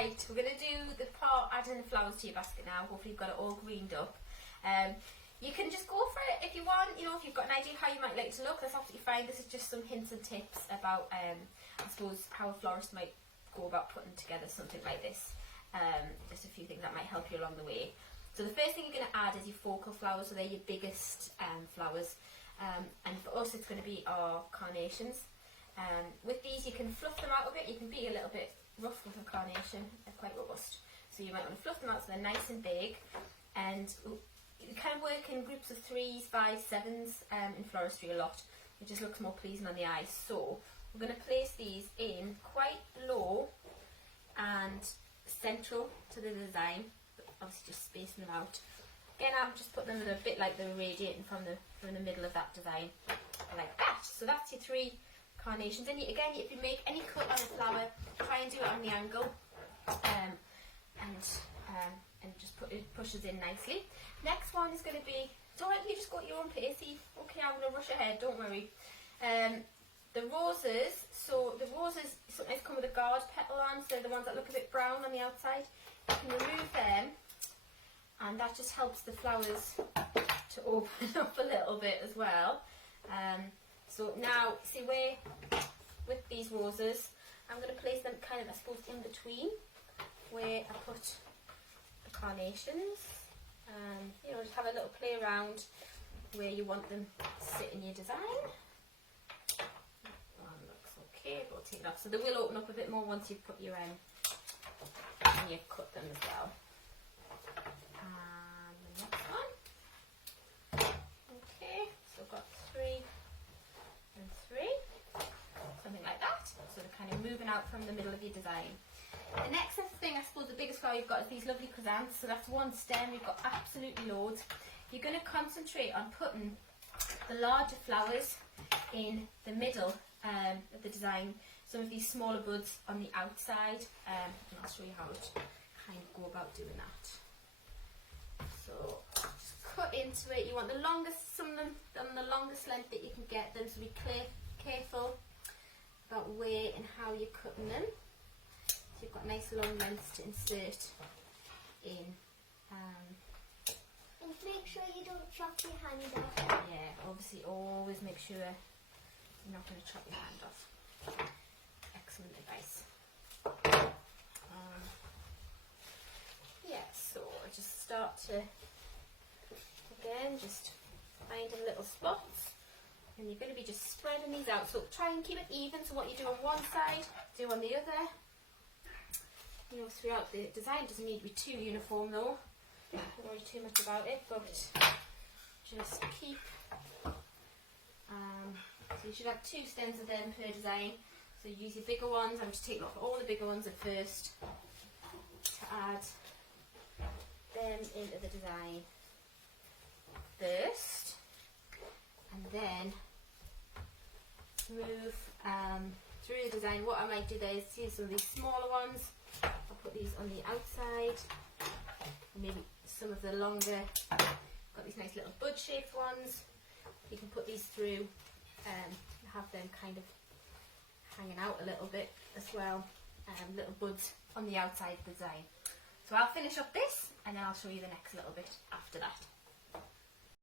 Right, we're going to do the part adding the flowers to your basket now. Hopefully you've got it all greened up. You can just go for it if you want, you know, if you've got an idea how you might like it to look, that's absolutely fine. This is just some hints and tips about, I suppose, how a florist might go about putting together something like this. Just a few things that might help you along the way. So the first thing you're going to add is your focal flowers, so they're your biggest flowers. And for us it's going to be our carnations. With these you can fluff them out a bit, you can be a little bit rough with a carnation, they're quite robust. So you might want to fluff them out so they're nice and big. And you kind of work in groups of 3s, 5s, 7s in floristry a lot. It just looks more pleasing on the eye. So we're going to place these in quite low and central to the design, but obviously just spacing them out. Again, I've just put them a bit like they're radiating from the middle of that design, like that. So that's your 3 carnations. And again, if you make any cut on a flower, try and do it on the angle, and just it pushes in nicely. Next one is going to be, don't let you just go at your own pace. Okay, I'm going to rush ahead, don't worry. The roses, so the roses sometimes come with a guard petal on, so the ones that look a bit brown on the outside, you can remove them, and that just helps the flowers to open up a little bit as well. So now, see where, with these roses, I'm going to place them kind of, I suppose, in between where I put the carnations. You know, just have a little play around where you want them to sit in your design. Looks okay, but we'll take it off. So they will open up a bit more once you've put your and you've cut them as well. And the next one. Okay, so I've got 3 and 3, something like that. So they're kind of moving out from the middle of your design. The next thing, I suppose, the biggest flower you've got is these lovely chrysanthemums. So that's one stem, you've got absolutely loads. You're going to concentrate on putting the larger flowers in the middle of the design. Some of these smaller buds on the outside, and I'll show you how to kind of go about doing that. So just cut into it. You want the longest, some of them on the longest length that you can get them, so be careful about where and how you're cutting them. So you've got nice long lengths to insert in. And make sure you don't chop your hand off. Yeah, obviously always make sure you're not going to chop your hand off. Excellent advice. Yeah, so I just start to, again, just finding little spots. And you're going to be just spreading these out. So try and keep it even, so what you do on one side, do on the other. You know, throughout the design, it doesn't need to be too uniform though. Don't worry too much about it, but just keep, so you should have 2 stems of them per design. So use your bigger ones. I'm just taking off all the bigger ones at first to add them into the design first, and then move through the design. What I might do there is see some of these smaller ones. I'll put these on the outside, and maybe some of the longer, got these nice little bud shaped ones. You can put these through and have them kind of hanging out a little bit as well, little buds on the outside of the design. So I'll finish up this and then I'll show you the next little bit after that.